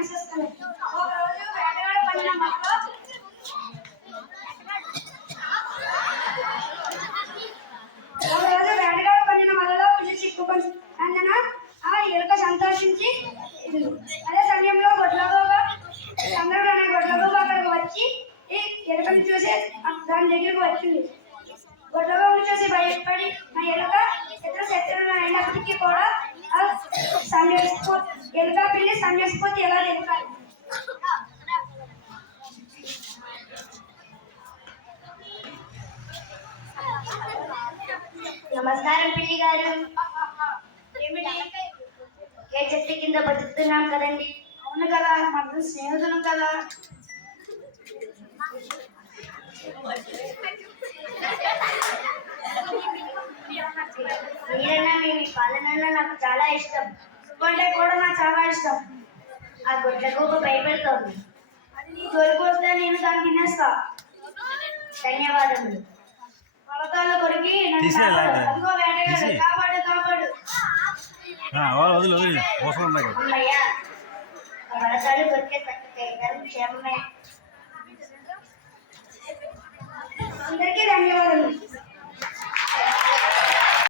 కనిపిస్తుంది. ఒకరోజు వేటగాడు పడిన మొక్కలో పిల్లి చిక్కుకున్నందున ఆ ఎలుక సంతోషించి అదే సమయంలో చంద్రుడు అక్కడికి వచ్చి ఈ ఎలుకను చూసి దాని దగ్గరికి వచ్చింది. గొడ్లగోబను చూసి భయపడి నా ఎలుక ఇతర శత్రువులు అయినప్పటికీ కూడా ఎలుక పిల్లి సంస్కృతి ఎలా తెలుపాలి? నమస్కారం పిల్లి గారు. ఏమిటి ఏ చెట్టు కింద బతుకుతున్నాం కదండి? అవును కదా, మన స్నేహితులు కదా. మీరన్నా మీ పాలనన్నా నాకు చాలా ఇష్టం. అంటే కూడా నాకు చాలా ఇష్టం. ఆ గొడ్లగూబ భయపడుతోంది. అది నీ జోలికి వస్తే నేను దాన్ని తినేస్తా. ధన్యవాదములు. పలతాలు కొరికి అదిగో వేటగాడు, కాపాడు కాపాడు. అమ్మయ్యా, పలతాలు కొరికే క్షేమమే. అందరికీ ధన్యవాదాలు.